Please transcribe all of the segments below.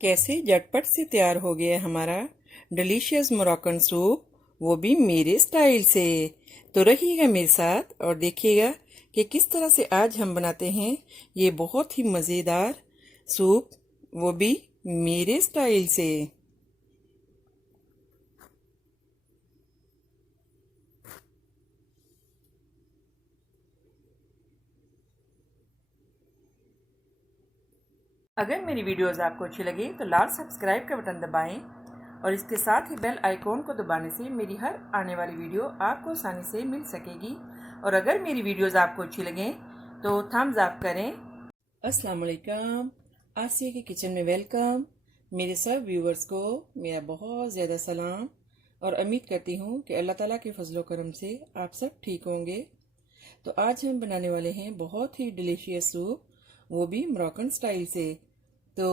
कैसे झटपट से तैयार हो गया हमारा डिलीशियस मोरक्कन सूप, वो भी मेरे स्टाइल से। तो रहिएगा मेरे साथ और देखिएगा कि किस तरह से आज हम बनाते हैं ये बहुत ही मज़ेदार सूप, वो भी मेरे स्टाइल से। अगर मेरी वीडियोस आपको अच्छी लगे तो लाल सब्सक्राइब का बटन दबाएं और इसके साथ ही बेल आइकॉन को दबाने से मेरी हर आने वाली वीडियो आपको आसानी से मिल सकेगी। और अगर मेरी वीडियोस आपको अच्छी लगें तो थम्स अप करें। अस्सलाम वालेकुम, आसिया के किचन में वेलकम। मेरे सब व्यूवर्स को मेरा बहुत ज़्यादा सलाम और उम्मीद करती हूँ कि अल्लाह ताला के फजलो करम से आप सब ठीक होंगे। तो आज हम बनाने वाले हैं बहुत ही डिलीशियस सूप, वो भी मोरक्कन स्टाइल से। तो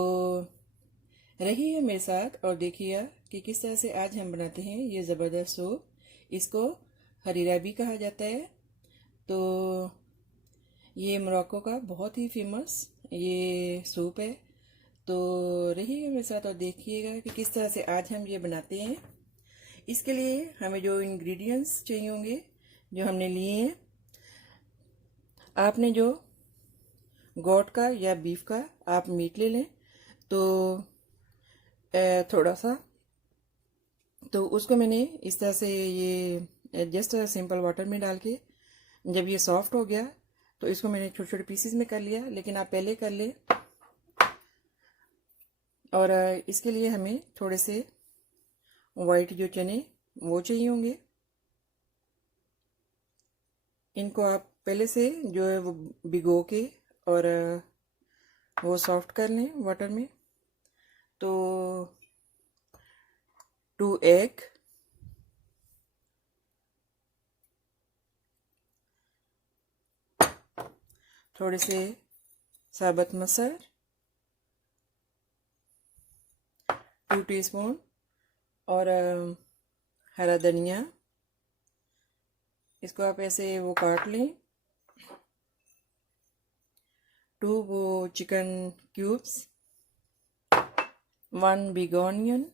रहिए मेरे साथ और देखिए कि किस तरह से आज हम बनाते हैं ये ज़बरदस्त सूप। इसको हरीरा भी कहा जाता है। तो ये मोरक्को का बहुत ही फेमस ये सूप है। तो रहिएगा मेरे साथ और देखिएगा कि किस तरह से आज हम ये बनाते हैं। इसके लिए हमें जो इंग्रेडिएंट्स चाहिए होंगे, जो हमने लिए हैं, आपने जो गोट का या बीफ का आप मीट ले लें तो थोड़ा सा, तो उसको मैंने इस तरह से ये जस्ट सिंपल वाटर में डाल के जब ये सॉफ्ट हो गया तो इसको मैंने छोटे छोटे पीसेस में कर लिया, लेकिन आप पहले कर ले। और इसके लिए हमें थोड़े से वाइट जो चने वो चाहिए होंगे। इनको आप पहले से जो है वो भिगो के और वो सॉफ्ट कर लें वाटर में। तो 2 एग, थोड़े से साबुत मसर, 2 टीस्पून, और हरा धनिया। इसको आप ऐसे वो काट लें। 2 वो चिकन क्यूब्स, 1 बिग ऑनियन,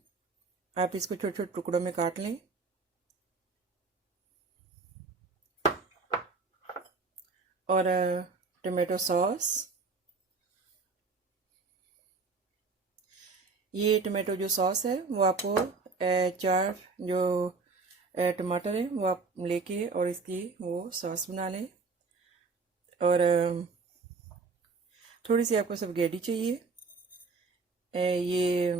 आप इसको छोटे छोटे टुकड़ों में काट लें। और टमाटो सॉस, ये टमाटो जो सॉस है वो आपको 4 जो टमाटर है वो आप लेके और इसकी वो सॉस बना लें। और थोड़ी सी आपको स्पैगेटी चाहिए। ये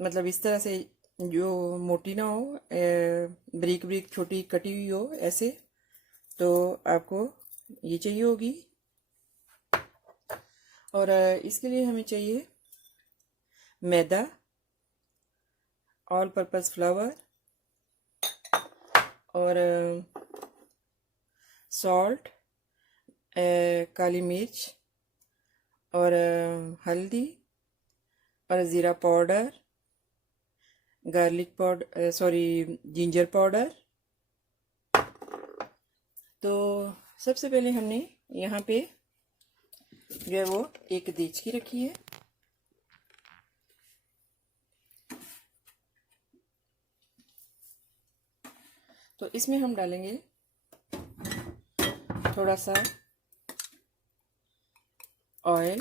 मतलब इस तरह से जो मोटी ना हो, ब्रिक ब्रिक छोटी कटी हुई हो ऐसे, तो आपको ये चाहिए होगी। और इसके लिए हमें चाहिए मैदा, ऑल पर्पस फ्लावर, और सॉल्ट, काली मिर्च, और हल्दी, और ज़ीरा powder, garlic powder, ginger powder. तो सबसे पहले हमने यहाँ पे जो है वो एक देचकी रखी है। तो इसमें हम डालेंगे थोड़ा सा ऑयल,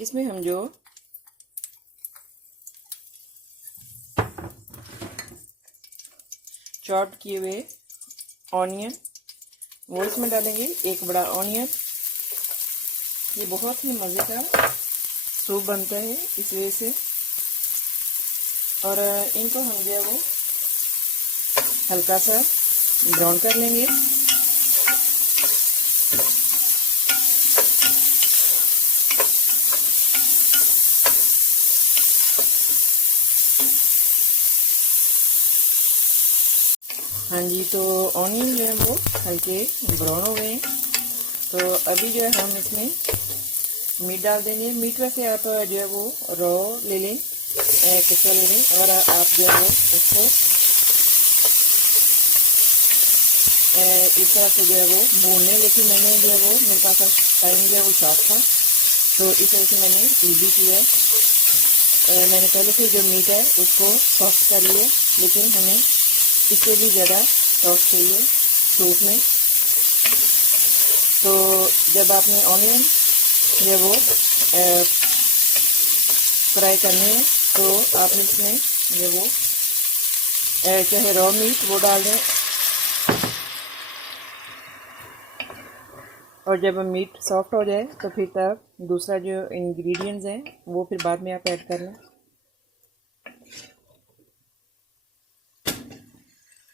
इसमें हम जो चॉप किए हुए ऑनियन वो इसमें डालेंगे, 1 बड़ा ऑनियन। ये बहुत ही मज़े का सूप बनता है इस वजह से। और इनको हम जो है वो हल्का सा ब्राउन कर लेंगे। हाँ जी, तो ऑनियन जो है वो हल्के ब्राउन हो गए हैं। तो अभी जो है हम इसमें मीट डाल देंगे। मीट वैसे आप जो है वो रॉ ले लें, कच्चा ले लें, और आप जो है वो उसको इस तरह से जो है वो भूनने, लेकिन मैंने जो है वो मेरे पास टाइम जो है वो शॉर्ट था, तो इस वजह से मैंने इजी किया है। मैंने पहले से जो मीट है उसको सॉफ्ट कर लिया, लेकिन हमें इससे भी ज़्यादा सॉफ्ट चाहिए सूप में। तो जब आपने ऑनियन जो है वो फ्राई करनी है तो आपने इसमें जो वो चाहे रॉ मीट वो डाल दें, और जब मीट सॉफ्ट हो जाए तो फिर तब दूसरा जो इंग्रेडिएंट्स हैं वो फिर बाद में आप ऐड कर लें।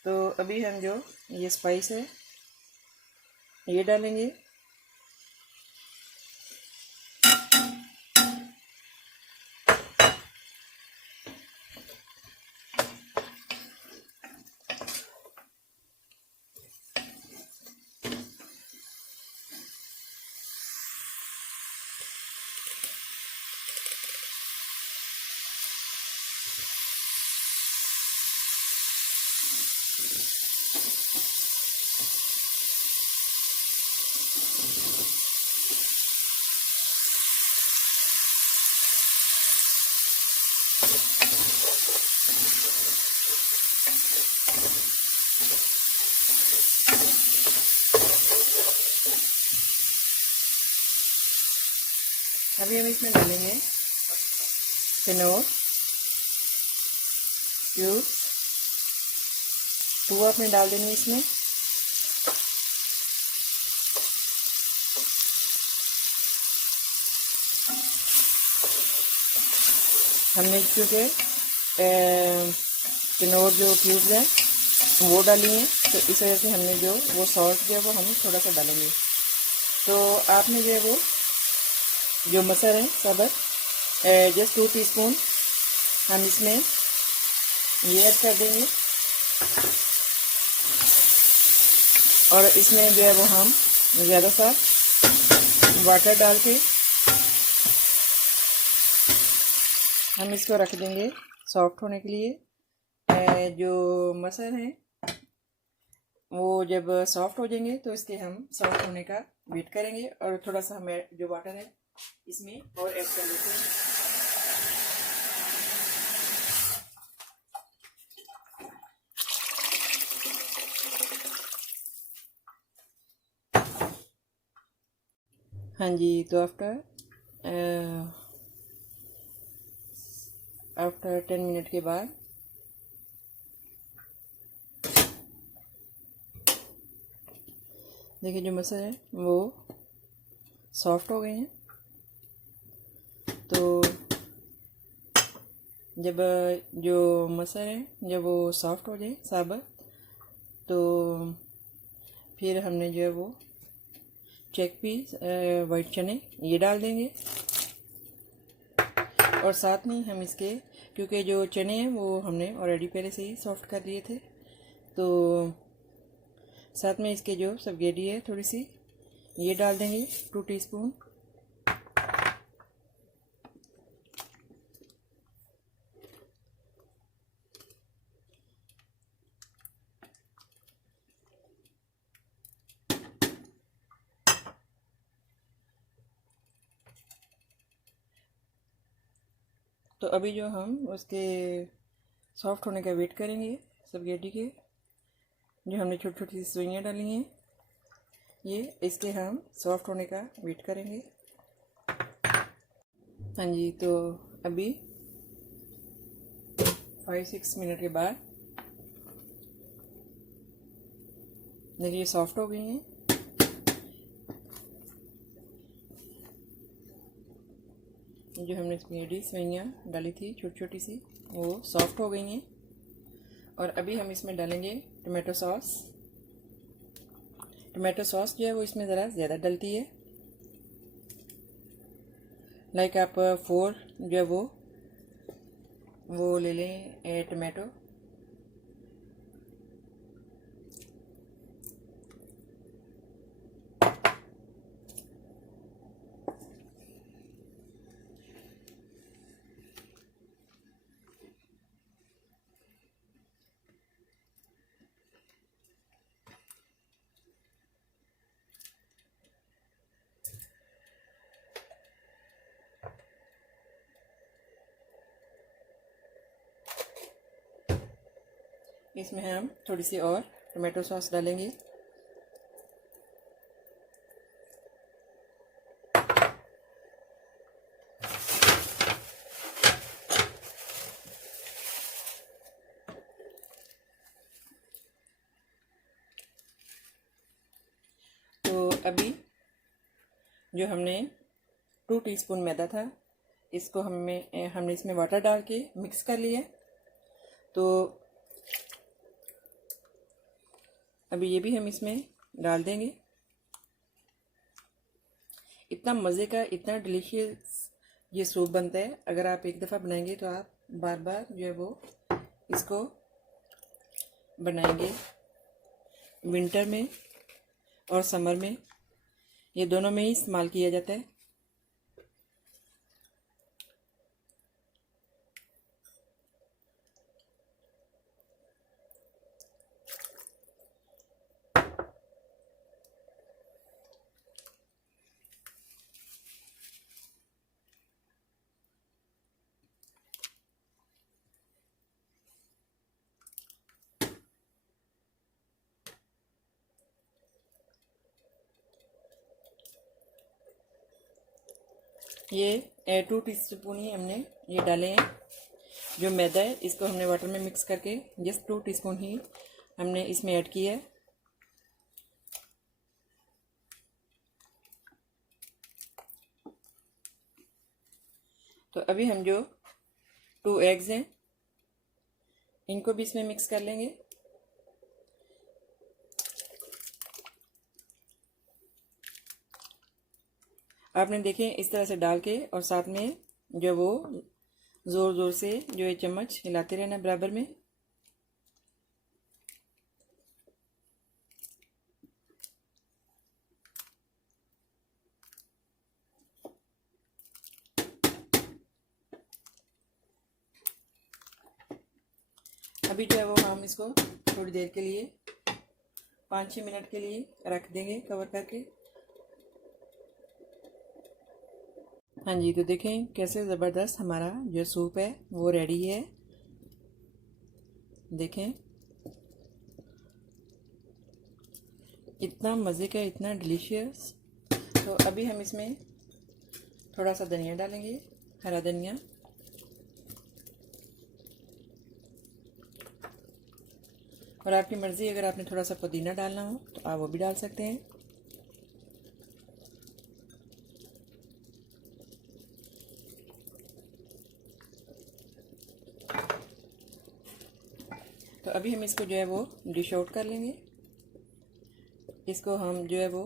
तो अभी हम जो ये स्पाइस है ये डालेंगे। अभी हम इसमें डालेंगे किनोर क्यूब्स, वो आपने डाल देनी इसमें। हमने क्योंकि किनोर जो क्यूब्स हैं वो डाली हैं, तो इस वजह से हमने जो वो सॉल्ट जो है वो हम थोड़ा सा डालेंगे। तो आपने जो है वो जो मसाला है साबुत जस्ट 2 टीस्पून हम इसमें ये ऐड कर देंगे, और इसमें जो है वो हम ज़्यादा सा वाटर डाल के हम इसको रख देंगे सॉफ्ट होने के लिए। जो मसाला है वो जब सॉफ्ट हो जाएंगे तो इसके हम सॉफ्ट होने का वेट करेंगे, और थोड़ा सा हम जो वाटर है इसमें और ऐड कर देते हैं। हाँ जी, तो आफ्टर 10 मिनट के बाद देखिए जो मसाला है वो सॉफ्ट हो गए हैं। तो जब जो मसाला है जब वो सॉफ्ट हो जाए साबुत, तो फिर हमने जो है वो चिकपीस वाइट चने ये डाल देंगे, और साथ में हम इसके क्योंकि जो चने हैं वो हमने ऑलरेडी पहले से ही सॉफ्ट कर लिए थे, तो साथ में इसके जो स्पैगेटी है थोड़ी सी ये डाल देंगे 2 टीस्पून। तो अभी जो हम उसके सॉफ्ट होने का वेट करेंगे स्पैगेटी के, जो हमने छोटी छोटी सुइयाँ डाली हैं ये इसके हम सॉफ्ट होने का वेट करेंगे। हाँ जी, तो अभी 5-6 मिनट के बाद देखिए सॉफ्ट हो गई हैं। जो हमने स्पैगेटी सुइयाँ डाली थी छोटी छोटी सी वो सॉफ्ट हो गई हैं, और अभी हम इसमें डालेंगे टमाटो सॉस। टमाटो सॉस जो है वो इसमें ज़रा ज़्यादा डलती है, लाइक आप 4 जो है वो ले लें टमाटो। इसमें हम थोड़ी सी और टमाटो सॉस डालेंगे। तो अभी जो हमने 2 टीस्पून मैदा था, इसको हमने इसमें वाटर डाल के मिक्स कर लिया। तो अभी ये भी हम इसमें डाल देंगे। इतना मज़े का, इतना डिलीशियस ये सूप बनता है। अगर आप एक दफ़ा बनाएंगे तो आप बार बार जो है वो इसको बनाएंगे। विंटर में और समर में, ये दोनों में ही इस्तेमाल किया जाता है। ये 2 टीस्पून ही हमने ये डाले हैं। जो मैदा है इसको हमने वाटर में मिक्स करके जस्ट 2 टीस्पून ही हमने इसमें ऐड किया है। तो अभी हम जो 2 एग्स हैं इनको भी इसमें मिक्स कर लेंगे। आपने देखें इस तरह से डाल के, और साथ में जो वो ज़ोर ज़ोर से जो ये चम्मच हिलाते रहना बराबर में। अभी जो है वो हम इसको थोड़ी देर के लिए 5-6 मिनट के लिए रख देंगे कवर करके। हाँ जी, तो देखें कैसे ज़बरदस्त हमारा जो सूप है वो रेडी है। देखें इतना मज़े का, इतना डिलीशियस। तो अभी हम इसमें थोड़ा सा धनिया डालेंगे, हरा धनिया। और आपकी मर्ज़ी, अगर आपने थोड़ा सा पुदीना डालना हो तो आप वो भी डाल सकते हैं। तो अभी हम इसको जो है वो डिश आउट कर लेंगे। इसको हम जो है वो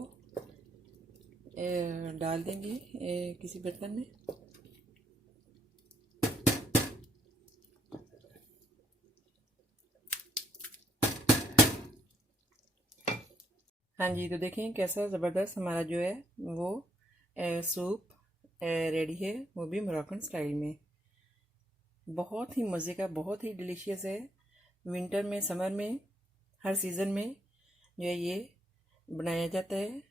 डाल देंगे किसी बर्तन में। हाँ जी, तो देखें कैसा ज़बरदस्त हमारा जो है वो सूप रेडी है, वो भी मोरक्कन स्टाइल में। बहुत ही मज़े का, बहुत ही डिलीशियस है। विंटर में, समर में, हर सीज़न में जो है ये बनाया जाता है।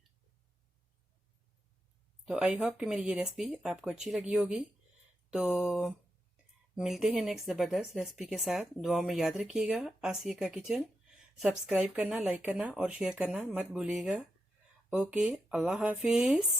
तो आई होप कि मेरी ये रेसिपी आपको अच्छी लगी होगी। तो मिलते हैं नेक्स्ट ज़बरदस्त रेसिपी के साथ। दुआओं में याद रखिएगा। आसिया का किचन सब्सक्राइब करना, लाइक करना और शेयर करना मत भूलिएगा। ओके, अल्लाह हाफिज़।